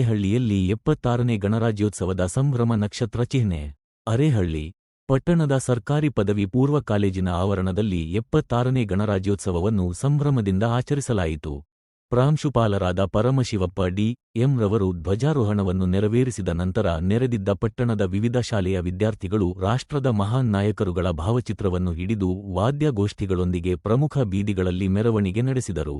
ಅರೇಹಳ್ಳಿಯಲ್ಲಿ 76ನೇ ಗಣರಾಜ್ಯೋತ್ಸವದ ಸಂಭ್ರಮ ನಕ್ಷತ್ರ ಚಿಹ್ನೆ. ಅರೇಹಳ್ಳಿ ಪಟ್ಟಣದ ಸರ್ಕಾರಿ ಪದವಿ ಪೂರ್ವ ಕಾಲೇಜಿನ ಆವರಣದಲ್ಲಿ 76ನೇ ಗಣರಾಜ್ಯೋತ್ಸವವನ್ನು ಸಂಭ್ರಮದಿಂದ ಆಚರಿಸಲಾಯಿತು. ಪ್ರಾಂಶುಪಾಲರಾದ ಪರಮಶಿವಪ್ಪ ಡಿ. ಎಂ ರವರು ಧ್ವಜಾರೋಹಣವನ್ನು ನೆರವೇರಿಸಿದ ನಂತರ ನೆರೆದಿದ್ದ ಪಟ್ಟಣದ ವಿವಿಧ ಶಾಲೆಯ ವಿದ್ಯಾರ್ಥಿಗಳು ರಾಷ್ಟ್ರದ ಮಹಾನ್ ನಾಯಕರುಗಳ ಭಾವಚಿತ್ರವನ್ನು ಹಿಡಿದು ವಾದ್ಯಗೋಷ್ಠಿಗಳೊಂದಿಗೆ ಪ್ರಮುಖ ಬೀದಿಗಳಲ್ಲಿ ಮೆರವಣಿಗೆ ನಡೆಸಿದರು.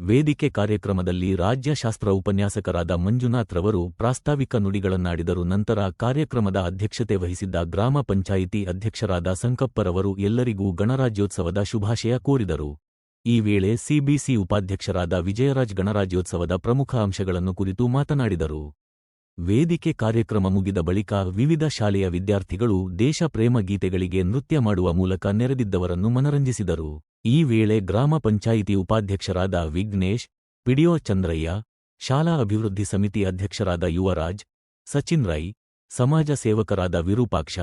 ವೇದಿಕೆ ಕಾರ್ಯಕ್ರಮದಲ್ಲಿ ರಾಜ್ಯಶಾಸ್ತ್ರ ಉಪನ್ಯಾಸಕರಾದ ಮಂಜುನಾಥ್ ರವರು ಪ್ರಾಸ್ತಾವಿಕ ನುಡಿಗಳನ್ನಾಡಿದರು. ನಂತರ ಕಾರ್ಯಕ್ರಮದ ಅಧ್ಯಕ್ಷತೆ ವಹಿಸಿದ್ದ ಗ್ರಾಮ ಪಂಚಾಯಿತಿ ಅಧ್ಯಕ್ಷರಾದ ಸಂಕಪ್ಪರವರು ಎಲ್ಲರಿಗೂ ಗಣರಾಜ್ಯೋತ್ಸವದ ಶುಭಾಶಯ ಕೋರಿದರು. ಈ ವೇಳೆ ಸಿಬಿಸಿ ಉಪಾಧ್ಯಕ್ಷರಾದ ವಿಜಯರಾಜ್ ಗಣರಾಜ್ಯೋತ್ಸವದ ಪ್ರಮುಖ ಅಂಶಗಳನ್ನು ಕುರಿತು ಮಾತನಾಡಿದರು. ವೇದಿಕೆ ಕಾರ್ಯಕ್ರಮ ಮುಗಿದ ಬಳಿಕ ವಿವಿಧ ಶಾಲೆಯ ವಿದ್ಯಾರ್ಥಿಗಳು ದೇಶ ಪ್ರೇಮ ಗೀತೆಗಳಿಗೆ ನೃತ್ಯ ಮಾಡುವ ಮೂಲಕ ನೆರೆದಿದ್ದವರನ್ನು ಮನರಂಜಿಸಿದರು. ಈ ವೇಳೆ ಗ್ರಾಮ ಪಂಚಾಯಿತಿ ಉಪಾಧ್ಯಕ್ಷರಾದ ವಿಘ್ನೇಶ್, ಪಿಡಿಒ ಚಂದ್ರಯ್ಯ, ಶಾಲಾ ಅಭಿವೃದ್ಧಿ ಸಮಿತಿ ಅಧ್ಯಕ್ಷರಾದ ಯುವರಾಜ್, ಸಚಿನ್ ರೈ, ಸಮಾಜ ಸೇವಕರಾದ ವಿರೂಪಾಕ್ಷ,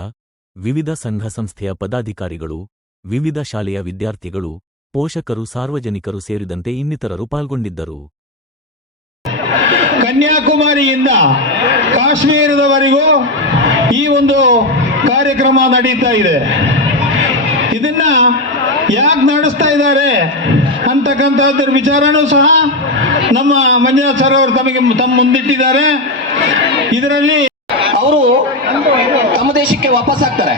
ವಿವಿಧ ಸಂಘ ಸಂಸ್ಥೆಯ ಪದಾಧಿಕಾರಿಗಳು, ವಿವಿಧ ಶಾಲೆಯ ವಿದ್ಯಾರ್ಥಿಗಳು, ಪೋಷಕರು, ಸಾರ್ವಜನಿಕರು ಸೇರಿದಂತೆ ಇನ್ನಿತರರು ಪಾಲ್ಗೊಂಡಿದ್ದರು. ಕನ್ಯಾಕುಮಾರಿಯಿಂದ ಕಾಶ್ಮೀರದವರೆಗೂ ಈ ಒಂದು ಕಾರ್ಯಕ್ರಮ ನಡೀತಾ ಇದೆ. ಇದನ್ನ ಯಾಕೆ ನಡೆಸ್ತಾ ಇದ್ದಾರೆ ಅಂತಕ್ಕಂಥದ್ರ ವಿಚಾರನೂ ಸಹ ನಮ್ಮ ಮಂಜುನಾಥ್ ಸರ್ ಅವರು ತಮ್ಮ ಮುಂದಿಟ್ಟಿದ್ದಾರೆ. ಇದರಲ್ಲಿ ಅವರು ತಮ್ಮ ದೇಶಕ್ಕೆ ವಾಪಸ್ ಆಗ್ತಾರೆ.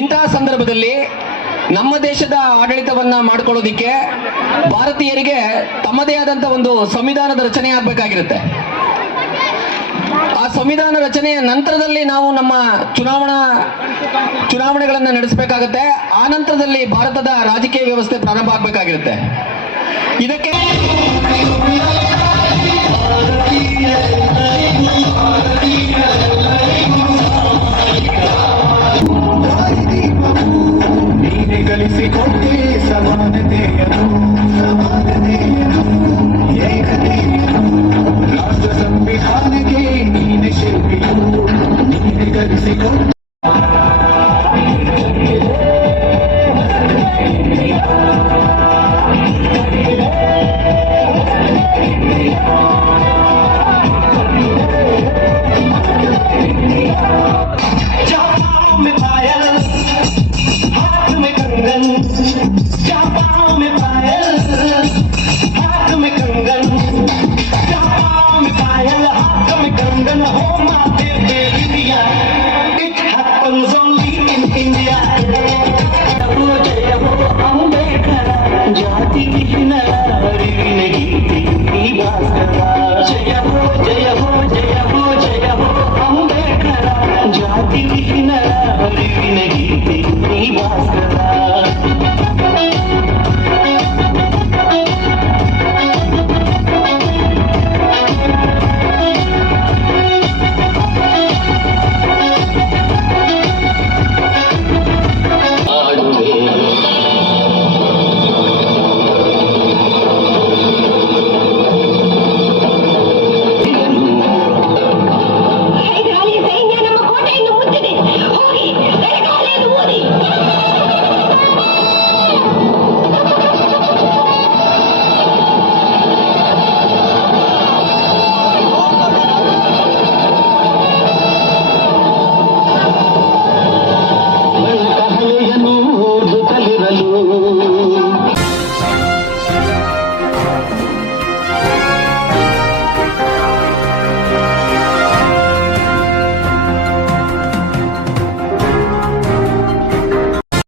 ಇಂತಹ ಸಂದರ್ಭದಲ್ಲಿ ನಮ್ಮ ದೇಶದ ಆಡಳಿತವನ್ನ ಮಾಡಿಕೊಳ್ಳೋದಿಕ್ಕೆ ಭಾರತೀಯರಿಗೆ ತಮ್ಮದೇ ಆದಂತ ಒಂದು ಸಂವಿಧಾನದ ರಚನೆ ಆಗಬೇಕಾಗಿರುತ್ತೆ. ಆ ಸಂವಿಧಾನ ರಚನೆಯ ನಂತರದಲ್ಲಿ ನಾವು ನಮ್ಮ ಚುನಾವಣೆಗಳನ್ನು ನಡೆಸಬೇಕಾಗುತ್ತೆ. ಆ ನಂತರದಲ್ಲಿ ಭಾರತದ ರಾಜಕೀಯ ವ್ಯವಸ್ಥೆ ಪ್ರಾರಂಭ ಆಗಬೇಕಾಗಿರುತ್ತೆ. ಇದಕ್ಕೆ ಕಲಿಸಿಕೊಟ್ಟೆ ಸಮಾನತೆಯನ್ನು ರಾಷ್ಟ್ರ ಸಂವಿಧಾನಕ್ಕೆ ನೀನೆ ಶಿಲ್ಪಿಯು, ನೀನೆ ಕಲಿಸಿಕೊಟ್ಟೆ It happens on